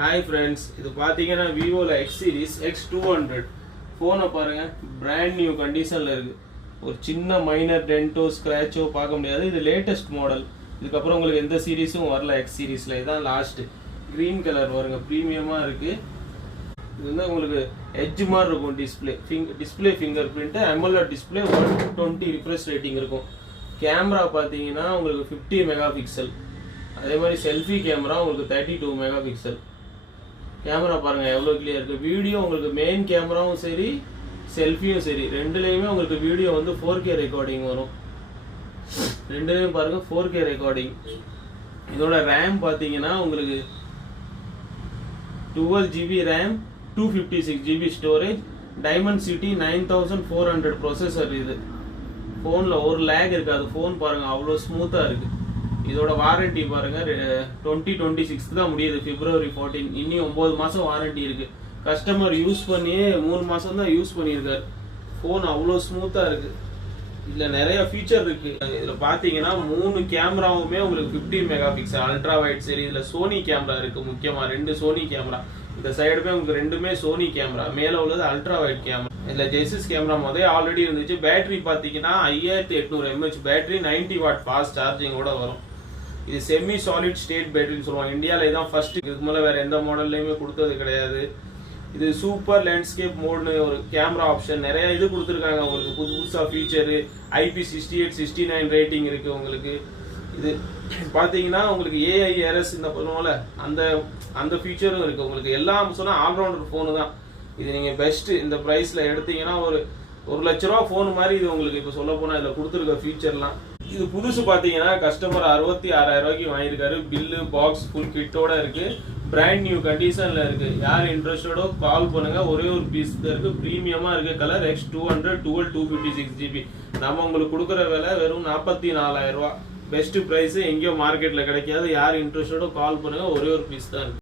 Hi friends, இது பார்த்தீங்கன்னா விவோவில் X series X200 ஃபோனை பாருங்கள். பிராண்ட் நியூ கண்டிஷனில் இருக்குது. ஒரு சின்ன மைனர் டென்ட்டோ ஸ்க்ராச்சோ பார்க்க முடியாது. இது லேட்டஸ்ட் மாடல். இதுக்கப்புறம் உங்களுக்கு எந்த சீரீஸும் வரல. எக்ஸ் சீரீஸில் இதுதான் லாஸ்ட்டு. க்ரீன் கலர் வருங்க, ப்ரீமியமாக இருக்குது. இது வந்து உங்களுக்கு எட்ஜ் மாதிரி இருக்கும். Display finger print, AMOLED display, 120 refresh rating இருக்கும். கேமரா பார்த்தீங்கன்னா உங்களுக்கு 50 மெகா பிக்சல். அதே மாதிரி செல்ஃபி கேமரா உங்களுக்கு 32 மெகா பிக்சல். கேமரா பாருங்கள் எவ்வளோ கிளியர் இருக்குது. வீடியோ உங்களுக்கு மெயின் கேமராவும் சரி செல்ஃபியும் சரி ரெண்டுலேயுமே உங்களுக்கு வீடியோ வந்து 4K ரெக்கார்டிங் வரும். ரெண்டுலேயும் பாருங்கள் 4K ரெக்கார்டிங். இதோட ரேம் பார்த்தீங்கன்னா உங்களுக்கு 12GB RAM, 256GB storage, Dimensity 9400 processor. இது ஃபோனில் ஒரு லேக் இருக்காது. ஃபோன் பாருங்கள் அவ்வளோ ஸ்மூத்தாக இருக்குது. இதோட வாரண்டி பாருங்க 2026 தான் முடியுது, February 14. இன்னும் 9 மாதம் வாரண்டி இருக்கு. கஸ்டமர் யூஸ் பண்ணியே 3 மாதம் தான் யூஸ் பண்ணியிருக்காரு. ஃபோன் அவ்வளோ ஸ்மூத்தாக இருக்கு. இதில் நிறைய ஃபீச்சர் இருக்கு. இதில் பார்த்தீங்கன்னா 3 கேமராவுமே உங்களுக்கு 50 மெகா பிக்சல் அல்ட்ரா வைட் சரி. இதில் சோனி கேமரா இருக்கு. முக்கியமாக 2 சோனி கேமரா. இந்த சைடுமே உங்களுக்கு ரெண்டுமே சோனி கேமரா. மேலே உள்ளது அல்ட்ரா வைட் கேமரா. இதில் ஜெசிஸ் கேமரா முதல் ஆல்ரெடி இருந்துச்சு. பேட்டரி பார்த்தீங்கன்னா 5800 mAh பேட்டரி, 90 வாட் ஃபாஸ்ட் சார்ஜிங்கோட வரும். இது செமி சாலிட் ஸ்டேட் பேட்டரின்னு சொல்லுவாங்க. இந்தியாவில் இதான் ஃபர்ஸ்ட். இதுக்கு மேலே வேற எந்த மாடல்லையுமே கொடுத்தது கிடையாது. இது சூப்பர் லேண்ட்ஸ்கேப் மோட்னு ஒரு கேமரா ஆப்ஷன், நிறைய இது கொடுத்துருக்காங்க உங்களுக்கு. புதுசாக ஃபீச்சரு, IP68 69 ரேட்டிங் இருக்கு உங்களுக்கு. இது பார்த்தீங்கன்னா உங்களுக்கு AIRS இந்த பண்ணுவோம்ல அந்த ஃபீச்சரும் இருக்கு உங்களுக்கு. எல்லாம் சொன்னால் ஆல்ரவுண்டர் ஃபோனு தான் இது. நீங்கள் பெஸ்ட்டு இந்த ப்ரைஸில் எடுத்தீங்கன்னா ஒரு 1 லட்ச ரூபா ஃபோன் மாதிரி இது உங்களுக்கு. இப்போ சொல்ல போனால் இதில் கொடுத்துருக்க ஃபீச்சர்லாம். இது புதுசு பார்த்தீங்கன்னா கஸ்டமர் 66,000 ரூபாய்க்கு வாங்கியிருக்காரு. பில்லு பாக்ஸ் ஃபுல் கிட்டோட இருக்கு. பிராண்ட் நியூ கண்டிஷன்ல இருக்கு. யார் இன்ட்ரெஸ்டடோ கால் பண்ணுங்க. ஒரே ஒரு பீஸ் தான் இருக்கு. ப்ரீமியமா இருக்கு. Colour X200 256GB. நம்ம உங்களுக்கு கொடுக்குற விலை வெறும் 44,000 ரூபாய். பெஸ்ட் பிரைஸ் எங்கேயோ மார்க்கெட்ல கிடைக்காது. யார் இன்ட்ரெஸ்டடோ கால் பண்ணுங்க. ஒரே ஒரு பீஸ் தான் இருக்கு.